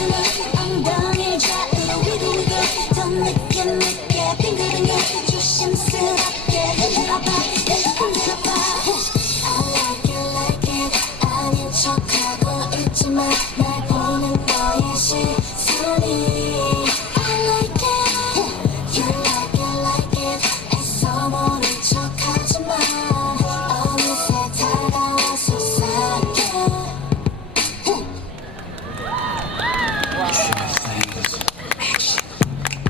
춤을 엉덩이를 좌우로 위로 위로 더